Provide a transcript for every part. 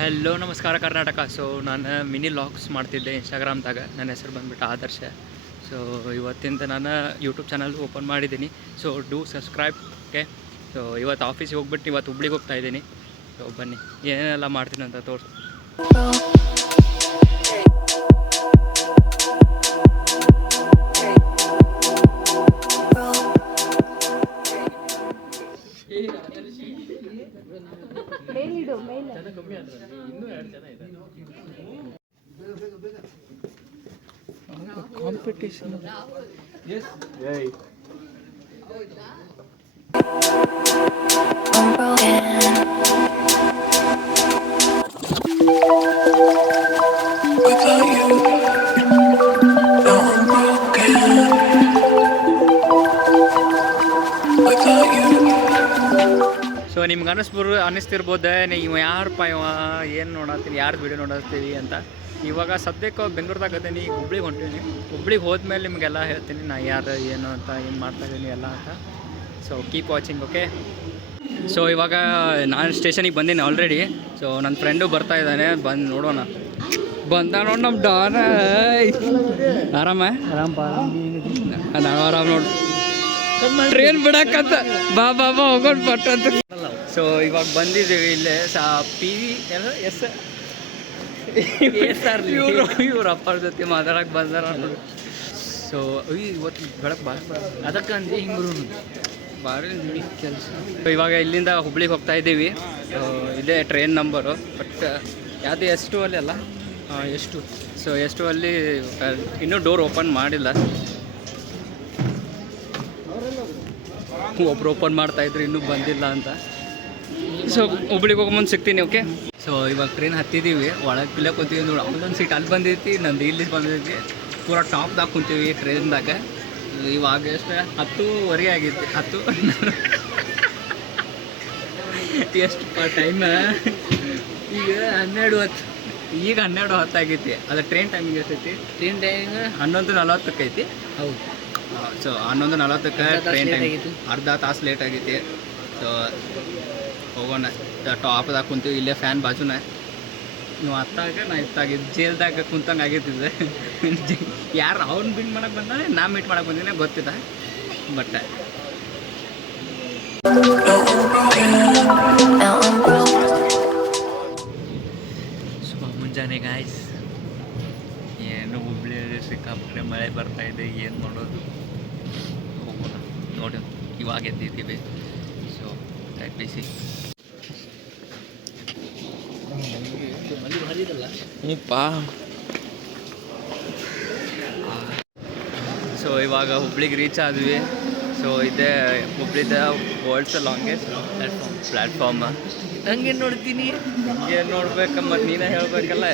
Hello ನಮಸ್ಕಾರ Karnataka. So ನಾನು mini logs ಮಾಡ್ತಿದ್ದೆ ಇನ್ಸ್ಟಾಗ್ರಾಮ್ದಾಗ. ನನ್ನ ಹೆಸರು ಬಂದುಬಿಟ್ಟು ಆದರ್ಶ. ಸೊ ಇವತ್ತಿಂದ ನಾನು ಯೂಟ್ಯೂಬ್ ಚಾನಲ್ ಓಪನ್ ಮಾಡಿದ್ದೀನಿ. So do subscribe. Okay. So ಇವತ್ತು ಆಫೀಸಿಗೆ ಹೋಗ್ಬಿಟ್ಟು ಇವತ್ತು ಹುಬ್ಳಿಗೆ ಹೋಗ್ತಾಯಿದ್ದೀನಿ. ಸೊ ಬನ್ನಿ ಏನೆಲ್ಲ ಮಾಡ್ತೀನಿ ಅಂತ ತೋರಿಸಿ. ಕಾಂಪಿಟೇಷನ್ ಸೊ ನಿಮ್ಗೆ ಅನ್ನಿಸ್ತಿರ್ಬೋದೆ ನೀವು ಯಾರಪ್ಪ ಇವ ಏನು ನೋಡತ್ತೀನಿ, ಯಾರ್ದು ವೀಡಿಯೋ ನೋಡತ್ತೀವಿ ಅಂತ. ಇವಾಗ ಸದ್ಯಕ್ಕೆ ಬೆಂಗಳೂರ್ದಾಗ ಅದೀನಿ, ಈಗ ಹುಬ್ಳಿಗೆ ಹೊಂಟೀನಿ. ಹುಬ್ಳಿಗೆ ಹೋದ್ಮೇಲೆ ನಿಮಗೆಲ್ಲ ಹೇಳ್ತೀನಿ ನಾ ಯಾರು ಏನು ಅಂತ, ಏನು ಮಾಡ್ತಾಯಿದ್ದೀನಿ ಎಲ್ಲ ಅಂತ. So keep watching. Okay. So ಇವಾಗ ನಾನು ಸ್ಟೇಷನಿಗೆ ಬಂದೀನಿ ಆಲ್ರೆಡಿ. ಸೊ ನನ್ನ ಫ್ರೆಂಡು ಬರ್ತಾ ಇದ್ದಾನೆ, ಬಂದು ನೋಡೋಣ. ಬಂದ ನೋಡಿ ನಮ್ಮ ಡಾನ. ಆರಾಮ ನಾವು ಆರಾಮ್ ನೋಡು. ಟ್ರೇನ್ ಬಿಡಕ್ಕಂತ ಬಾ ಬಾ ಬಾ ಹೋಗೋಣ ಪಟ್ಟಂತ. ಸೊ ಇವಾಗ ಬಂದಿದ್ದೀವಿ ಇಲ್ಲೇ ಪಿ ವಿ ಎಸ್ ಇವ್ರ ಅಪ್ಪರ ಜೊತೆ ಮಾತಾಡಕ್ಕೆ ಬಂದಾರ. ಸೊ ಇವತ್ತು ಬೆಳಗ್ಗೆ ಅದಕ್ಕೆ ಅಂದ್ರೆ ಹಿಂಗೆ ಭಾರಿ ಕೆಲಸ. ಸೊ ಇವಾಗ ಇಲ್ಲಿಂದ ಹುಬ್ಳಿಗೆ ಹೋಗ್ತಾ ಇದ್ದೀವಿ. ಇದೇ ಟ್ರೈನ್ ನಂಬರು, ಬಟ್ ಯಾವುದು ಎಷ್ಟು ಅಲ್ಲಿ ಅಲ್ಲ ಎಷ್ಟು. ಸೊ ಎಷ್ಟು ಅಲ್ಲಿ ಇನ್ನೂ ಡೋರ್ ಓಪನ್ ಮಾಡಿಲ್ಲ. ಒಬ್ರು ಓಪನ್ ಮಾಡ್ತಾಯಿದ್ರು, ಇನ್ನೂ ಬಂದಿಲ್ಲ ಅಂತ. ಸೊ ಹುಬ್ಳಿಗೆ ಹೋಗೋ ಮುಂದೆ ಸಿಗ್ತೀನಿ. ಓಕೆ. ಸೊ ಇವಾಗ ಟ್ರೈನ್ ಹತ್ತಿದ್ದೀವಿ, ಒಳಗೆ ಪಿಲ್ಲ ಕೂತೀವಿ ನೋಡಿ. ಅವನೊಂದು ಸೀಟ್ ಅಲ್ಲಿ ಬಂದೈತಿ, ನಂದು ಇಲ್ಲಿ ಬಂದೈತಿ. ಪೂರ ಟಾಪ್ದಾಗ ಕುಂತೀವಿ ಟ್ರೈನ್ದಾಗ. ಇವಾಗ ಎಷ್ಟು 10:15 ಆಗೈತಿ. 10 ಎಷ್ಟು ಟೈಮ್ ಈಗ 12:10. ಈಗ 12:10 ಆಗೈತಿ. ಅದು ಟ್ರೈನ್ ಟೈಮಿಂಗ್ ಎಷ್ಟೈತಿ? ಟ್ರೈನ್ ಟೈಮಿಂಗ್ 11:40 ಐತಿ. ಹೌದು. So 11:40 train time. ಅರ್ಧ ತಾಸು ಲೇಟ್ ಆಗೈತಿ. ಸೊ ಹೋಗೋಣ. ಟಾಪ್ದಾಗ ಕುಂತೀವಿ, ಇಲ್ಲೇ ಫ್ಯಾನ್ ಬಾಜುನ. ನೀವು ಅತ್ತಾಗ ನಾ ಇತ್ತಾಗಿದ್ದು ಜೇಲ್ದಾಗ ಕುಂತಂಗೆ ಆಗೈತಿದ್ದೆ. ಯಾರು ಅವ್ನು ಮೀಟ್ ಮಾಡಕ್ಕೆ ಬಂದಾನೆ, ನಾ ಮೀಟ್ ಮಾಡಕ್ಕೆ ಬಂದಿನೇ ಗೊತ್ತಿದ್ದ. ಬಟ್ ಶುಭ ಮುಂಜಾನೆ ಗಾಯ್ಸ್. ಏನು ಹುಬ್ಳಿಯಲ್ಲಿ ಸಿಕ್ಕಾಪಟ್ಟೆ ಮಳೆ ಬರ್ತಾಯಿದೆ, ಏನು ಮಾಡೋದು. ಹೋಗೋಣ ನೋಡಿ. ಇವಾಗ ಎದ್ದಿದ್ದೀವಿ. ಸೊ ಬಿಸಿ ಸೊ ಇವಾಗ ಹುಬ್ಳಿಗೆ ರೀಚ್ ಆದ್ವಿ. ಸೊ ಇದೇ ಹುಬ್ಳಿದ ವರ್ಲ್ಡ್ಸ್ ಲಾಂಗೆಸ್ಟ್ ಪ್ಲ್ಯಾಟ್ಫಾರ್ಮ್. ಹಂಗೆ ನೋಡ್ತೀನಿ, ಏನು ನೋಡ್ಬೇಕು ಮತ್ತು ನೀನೇ ಹೇಳ್ಬೇಕಲ್ಲ,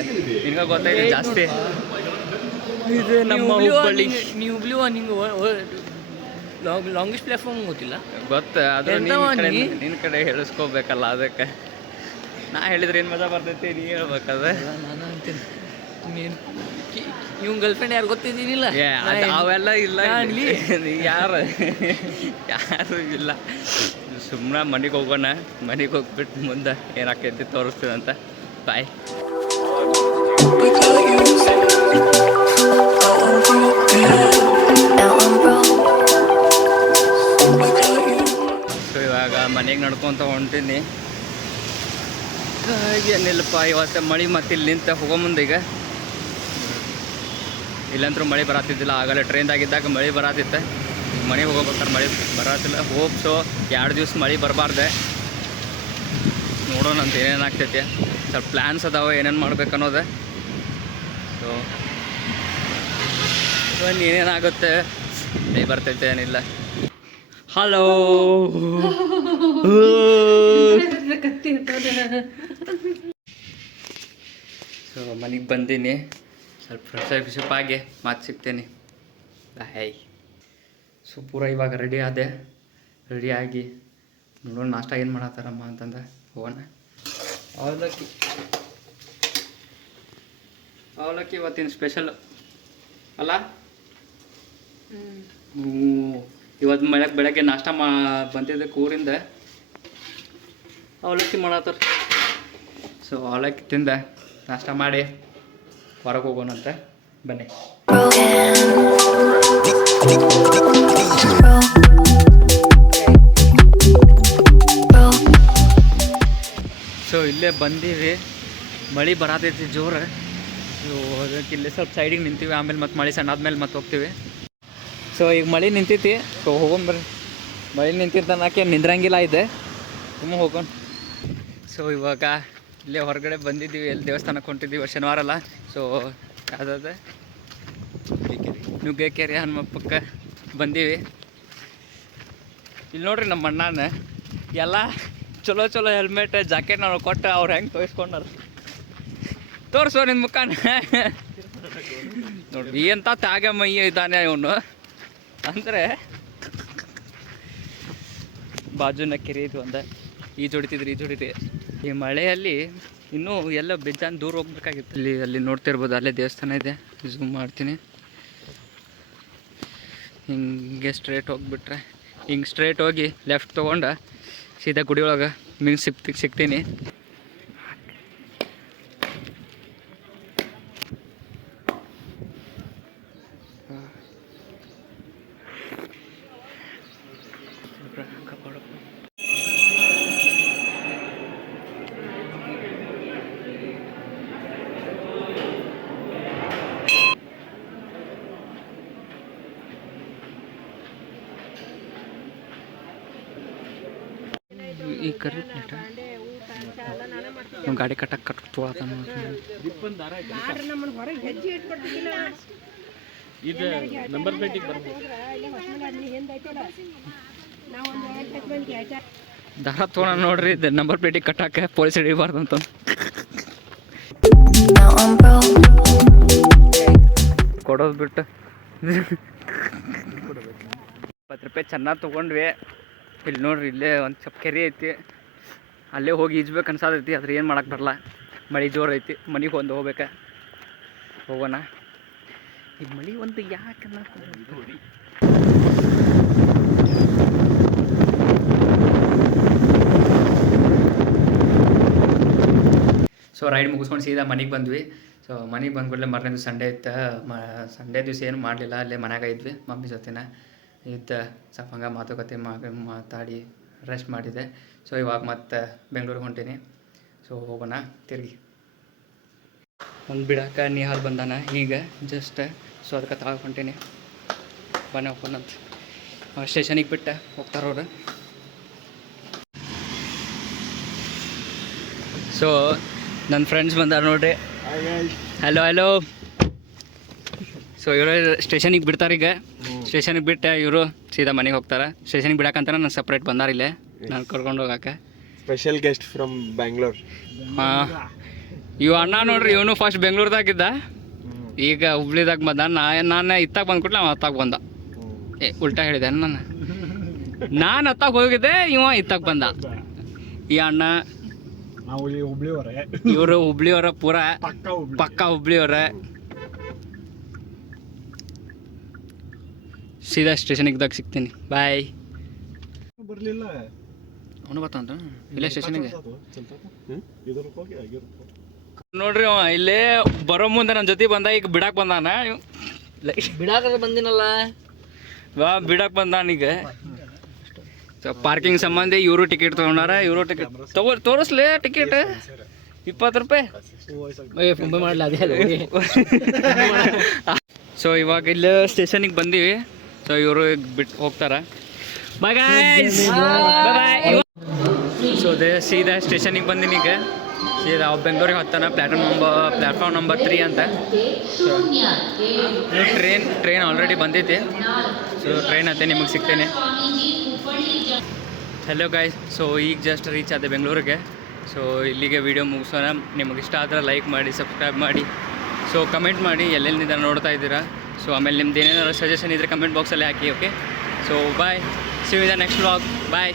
ನಿನಗೆ ಗೊತ್ತಾಗಿದೆ ಜಾಸ್ತಿ. ಇದು ನಮ್ಮ ಹುಬ್ಬಳ್ಳಿ. ನೀವು ಹುಬ್ಳಿ ನಿಂಗೆ ಲಾಂಗೆಸ್ಟ್ ಪ್ಲ್ಯಾಟ್ಫಾರ್ಮ್ ಗೊತ್ತಿಲ್ಲ? ಗೊತ್ತು, ಅದು ನಿನ್ನ ಕಡೆ ಹೇಳಿಸ್ಕೋಬೇಕಲ್ಲ. ಅದಕ್ಕೆ ನಾ ಹೇಳಿದ್ರೆ ಏನು ಮಜಾ ಬರ್ತೈತಿ, ನೀ ಹೇಳ್ಬೇಕಾದ್ರೆ. ನಾನು ಅಂತೀನಿ ನೀವು ಗರ್ಲ್ಫ್ರೆಂಡ್ ಯಾರು ಗೊತ್ತಿದ್ದೀನಿಲ್ಲ. ಅವೆಲ್ಲ ಇಲ್ಲ, ಯಾರು ಇಲ್ಲ. ಸುಮ್ಮನೆ ಮನೆಗೆ ಹೋಗೋಣ. ಮನೆಗೆ ಹೋಗ್ಬಿಟ್ಟು ಮುಂದೆ ಏನಾಕೈತಿ ತೋರಿಸ್ತೀನಂತ. ಬಾಯ್. ಸೊ ಇವಾಗ ಮನೆಗೆ ನಡ್ಕೊತ ಹೊಂಟೀನಿ. ಏನಿಲ್ಲಪ್ಪ, ಇವತ್ತು ಮಳೆ ಮತ್ತೆ ಇಲ್ಲಿ ನಿಂತ ಹೋಗೋ ಮುಂದೆ. ಈಗ ಇಲ್ಲಂತರೂ ಮಳೆ ಬರತ್ತಿದ್ದಿಲ್ಲ. ಆಗಲೇ ಟ್ರೈನ್ದಾಗಿದ್ದಾಗ ಮಳೆ ಬರತ್ತಿತ್ತೆ. ಈಗ ಮನೆಗೆ ಹೋಗ್ಬೇಕಾದ್ರೆ ಮಳೆ ಬರತ್ತಿಲ್ಲ. ಸೊ 2 ದಿವಸ ಮಳೆ ಬರಬಾರ್ದೆ. ನೋಡೋಣ ಅಂತ ಏನೇನಾಗ್ತೈತಿ. ಸ್ವಲ್ಪ ಪ್ಲ್ಯಾನ್ಸ್ ಅದಾವೆ, ಏನೇನು ಮಾಡ್ಬೇಕು ಅನ್ನೋದು. ಸೊ ಏನೇನಾಗುತ್ತೆ, ಮಳೆ ಬರ್ತೈತೆ ಏನಿಲ್ಲ. ಹಲೋ. ಸೊ ಮನೆಗೆ ಬಂದೀನಿ. ಸ್ವಲ್ಪ ಫ್ರೆಶ್ ಆಗಿ ಮಾತು ಸಿಗ್ತೇನೆ. ಬಾಯ್. ಸೊ ಪೂರ ಇವಾಗ ರೆಡಿ ಆದೆ. ರೆಡಿಯಾಗಿ ನೋಡೋಣ ನಾಷ್ಟ ಏನು ಮಾಡತ್ತಾರಮ್ಮ ಅಂತಂದ್ರೆ ಹೋಗೋಣ. ಅವಲಕ್ಕಿ ಇವತ್ತಿನ ಸ್ಪೆಷಲ್ ಅಲ್ಲ. ಇವತ್ತು ಬೆಳಗ್ಗೆ ನಾಷ್ಟ ಬಂದಿದ್ದಕ್ಕೆ ಊರಿಂದ ಅವಲಕ್ಕಿ ಮಾಡತ್ತಾರ. ಸೊ ಅವಲಕ್ಕಿ ತಿಂದ ನಾಷ್ಟ ಮಾಡಿ ಹೊರಗೆ ಹೋಗೋಣಂತೆ ಬನ್ನಿ. ಸೊ ಇಲ್ಲೇ ಬಂದೀವಿ, ಮಳೆ ಬರತೈತಿ ಜೋರು. ಸೊ ಅದಕ್ಕೆ ಇಲ್ಲೇ ಸ್ವಲ್ಪ ಸೈಡಿಗೆ ನಿಂತೀವಿ, ಆಮೇಲೆ ಮತ್ತೆ ಮಳೆ ಸಣ್ಣ ಆದ್ಮೇಲೆ ಮತ್ತೆ ಹೋಗ್ತೀವಿ. ಸೊ ಈಗ ಮಳೆ ನಿಂತೈತಿ, ಸೊ ಹೋಗೊಂಬರ್ರಿ. ಮಳೆ ನಿಂತಿದ್ದ ನಾಕೆ ನಿಂದ್ರಂಗಿಲ್ಲ ಇದೆ, ತುಂಬ ಹೋಗೋಣ. ಸೊ ಇವಾಗ ಇಲ್ಲೇ ಹೊರಗಡೆ ಬಂದಿದ್ದೀವಿ, ಎಲ್ಲಿ ದೇವಸ್ಥಾನಕ್ಕೆ ಹೊಂಟಿದ್ದೀವಿ, ಶನಿವಾರ ಅಲ್ಲ. ಸೊ ಯಾವುದಾದ ನುಗ್ಗೆಕೆರೆ ಹನುಮಪ್ಪಕ್ಕೆ ಬಂದೀವಿ. ಇಲ್ಲಿ ನೋಡ್ರಿ ನಮ್ಮ ಅಣ್ಣನ ಎಲ್ಲ ಚಲೋ ಚಲೋ ಹೆಲ್ಮೆಟ್ ಜಾಕೆಟ್ ನಾವು ಕೊಟ್ಟು ಅವ್ರು ಹೆಂಗೆ ತೋರಿಸ್ಕೊಂಡಾರ. ತೋರಿಸೋ ನಿನ್ನ ಮುಖಾನ ನೋಡ್ರಿ ಎಂಥ ತ್ಯಾಗ ಮೈಯ ಇದ್ದಾನೆ ಇವನು. ಅಂದರೆ ಬಾಜುನ ಕೆರೆ ಇದು ಒಂದು ಈಜೊಡಿತಿದ್ರಿ. ಈ ಮಳೆಯಲ್ಲಿ ಇನ್ನೂ ಎಲ್ಲ ಬೇಜಾನ್ ದೂರ ಹೋಗ್ಬೇಕಾಗಿತ್ತು. ಅಲ್ಲಿ ನೋಡ್ತಿರ್ಬೋದು, ಅಲ್ಲೇ ದೇವಸ್ಥಾನ ಇದೆ. ಝೂಮ್ ಮಾಡ್ತೀನಿ. ಹಿಂಗೆ ಸ್ಟ್ರೇಟ್ ಹೋಗಿಬಿಟ್ರೆ, ಹಿಂಗೆ ಸ್ಟ್ರೇಟ್ ಹೋಗಿ ಲೆಫ್ಟ್ ತೊಗೊಂಡು ಸೀದಾ ಗುಡಿ ಒಳಗೆ ಮೀನು ಸಿಗ್ತೀನಿ. ಈ ಕರಿ ಪ್ಲೇಟ ಗಾಡಿ ಕಟ್ಟಕ್ಕೆ ಇದು ನಂಬರ್ ಪ್ಲೇಟಿಗೆ ಬರ್ಬೋದು. ದಾರ ತೊಗೊಂಡ ನೋಡ್ರಿ, ಇದು ನಂಬರ್ ಪ್ಲೇಟಿಗೆ ಕಟ್ಟಾಕ ಪೊಲೀಸ್ ಹಿಡಿಬಾರ್ದು ಅಂತ ಕೊಡೋದು ಬಿಟ್ಟು 20 ರೂಪಾಯಿ ಚೆನ್ನಾಗಿ ತೊಗೊಂಡ್ವಿ. ಇಲ್ಲಿ ನೋಡ್ರಿ, ಇಲ್ಲೇ ಒಂದು ಸ್ವಲ್ಪ ಕೆರೆ ಐತಿ, ಅಲ್ಲೇ ಹೋಗಿ ಈಜ್ಬೇಕು ಅನ್ಸಾದೈತಿ. ಆದ್ರೆ ಏನು ಮಾಡಕ್ಕೆ ಬರಲ್ಲ, ಮಳೆ ಜೋರು ಐತಿ. ಮನೆಗೆ ಹೋಗ್ಬೇಕು, ಹೋಗೋಣ. ಈ ಮಳೆ ಒಂದು ಯಾಕೆ ಸೊ ರೈಡ್ ಮುಗಿಸ್ಕೊಂಡು ಸೀದಾ ಮನೆಗೆ ಬಂದ್ವಿ. ಸೊ ಮನೆಗೆ ಬಂದ್ಬಿಡ್ಲೆ ಮರನೇ ದಿವಸ ಸಂಡೇ ಇತ್ತು. ಸಂಡೇ ದಿವಸ ಏನು ಮಾಡಲಿಲ್ಲ, ಅಲ್ಲೇ ಮನ್ಯಾಗ ಇದ್ವಿ ಮಮ್ಮಿ ಜೊತೆನ ಇದ್ದ. ಸ್ವಲ್ಪ ಹಂಗೆ ಮಾತುಕತೆ ಮಾತಾಡಿ ರೆಸ್ಟ್ ಮಾಡಿದೆ. ಸೊ ಇವಾಗ ಮತ್ತೆ ಬೆಂಗಳೂರಿಗೆ ಹೊಂಟೀನಿ. ಸೊ ಹೋಗೋಣ ತಿರುಗಿ. ಒಂದು ಬಿಡಾಕ ನಿಹಾಲ್ ಬಂದಾನ ಈಗ ಜಸ್ಟ್. ಸೊ ಅದಕ್ಕೆ ತಾಳಗೆ ಹೊಂಟೀನಿ, ಬನ್ನಿ ಹೋಗೋಣಂತ. ಸ್ಟೇಷನಿಗೆ ಬಿಟ್ಟು ಹೋಗ್ತಾರವ್ರು. ಸೊ ನನ್ನ ಫ್ರೆಂಡ್ಸ್ ಬಂದಾರ ನೋಡ್ರಿ. ಹಲೋ. ಸೊ ಇವರು ಸ್ಟೇಷನಿಗೆ ಬಿಡ್ತಾರೆ ಈಗ. ಸ್ಟೇಷನಿಗೆ ಬಿಟ್ಟು ಇವರು ಸೀದಾ ಮನೆಗೆ ಹೋಗ್ತಾರೆ. ಸ್ಟೇಷನಿಗೆ ಬಿಡಕ್ಕಂತ ನಾನು ಸಪ್ರೇಟ್ ಬಂದಾರ ಇಲ್ಲೇ ನಾನು ಕರ್ಕೊಂಡು ಹೋಗಕ್ಕೆ. Special guest from Bangalore. ಹಾಂ, ಇವ ಅಣ್ಣ ನೋಡ್ರಿ, ಇವನು ಫಸ್ಟ್ ಬೆಂಗ್ಳೂರ್ದಾಗಿದ್ದ, ಈಗ ಹುಬ್ಳಿದಾಗ ಬಂದ. ನಾನು ಇತ್ತಾಗ ಬಂದ್ಕೊಟ್ಲೆ ಅವ ಹತ್ತಾಗ ಬಂದ. ಉಲ್ಟಾ ಹೇಳಿದೆ ನಾನು ಹತ್ತಾಗ ಹೋಗಿದ್ದೆ, ಇವ ಇತ್ತಾಗ ಬಂದ. ಈ ಅಣ್ಣ ಇವರು ಹುಬ್ಳಿಯವರ, ಪೂರ ಪಕ್ಕ ಹುಬ್ಳಿಯವರ. ಸೀದಾ ಸ್ಟೇಷನಿಗೆ ಇದ್ದಾಗ ಸಿಗ್ತೀನಿ. ಬಾಯ್. ಬರಲಿಲ್ಲ ಅವನು ಬರ್ತಾನ ಇಲ್ಲೇ ಸ್ಟೇಷನಿಗೆ. ನೋಡ್ರಿ ಅವ ಇಲ್ಲೇ ಬರೋ ಮುಂದೆ ನನ್ನ ಜೊತೆ ಬಂದ, ಈಗ ಬಿಡಾಕ್ ಬಂದಾನ. ಬಿಡಾಕ ಬಂದಿನಲ್ಲ, ಬಿಡಾಕ್ ಬಂದಾನೀಗ. ಪಾರ್ಕಿಂಗ್ ಸಂಬಂಧ ಇವರು ಟಿಕೆಟ್ ತೊಗೊಂಡಾರ. ಇವರು ಟಿಕೆಟ್ ತೋರಿಸ್ಲಿ, ಟಿಕೆಟ್ 20 ರೂಪಾಯಿ. ಮಾಡಲಿ ಅದೇ. ಸೊ ಇವಾಗ ಇಲ್ಲಿ ಸ್ಟೇಷನಿಗೆ ಬಂದೀವಿ. ಸೊ ಇವರು ಬಿಟ್ಟು ಹೋಗ್ತಾರ. ಬಾಯ್ ಗೈಸ್, ಸೊ ಸೀದಾ ಸ್ಟೇಷನಿಗೆ ಬಂದೀನಿ ಈಗ. ಸೀದಾ ಬೆಂಗಳೂರಿಗೆ ಹತ್ತಾನ. ಪ್ಲ್ಯಾಟ್ಫಾರ್ಮ್ ನಂಬರ್ 3 ಅಂತ. ಸೊ ಟ್ರೈನ್ ಆಲ್ರೆಡಿ ಬಂದೈತಿ. ಸೊ ಟ್ರೈನ್ ಹತ್ತೆ ನಿಮಗೆ ಸಿಗ್ತೇನೆ. ಹಲೋ ಗಾಯ್ಸ್, ಸೊ ಈಗ ಜಸ್ಟ್ ರೀಚ್ ಆದೆ ಬೆಂಗಳೂರಿಗೆ. ಸೊ ಇಲ್ಲಿಗೆ ವಿಡಿಯೋ ಮುಗಿಸೋಣ. ನಿಮಗೆ ಇಷ್ಟ ಆದರೆ ಲೈಕ್ ಮಾಡಿ, ಸಬ್ಸ್ಕ್ರೈಬ್ ಮಾಡಿ. ಸೊ ಕಮೆಂಟ್ ಮಾಡಿ ಎಲ್ಲೆಲ್ಲಿಂದ ನೋಡ್ತಾ ಇದ್ದೀರಾ. ಸೊ ಆಮೇಲೆ ನಿಮ್ದು ಏನೇನಾದ್ರು ಸಜೆಷನ್ ಇದ್ದರೆ ಕಮೆಂಟ್ ಬಾಕ್ಸಲ್ಲಿ ಹಾಕಿ. Okay, so bye, see you in the next vlog. Bye.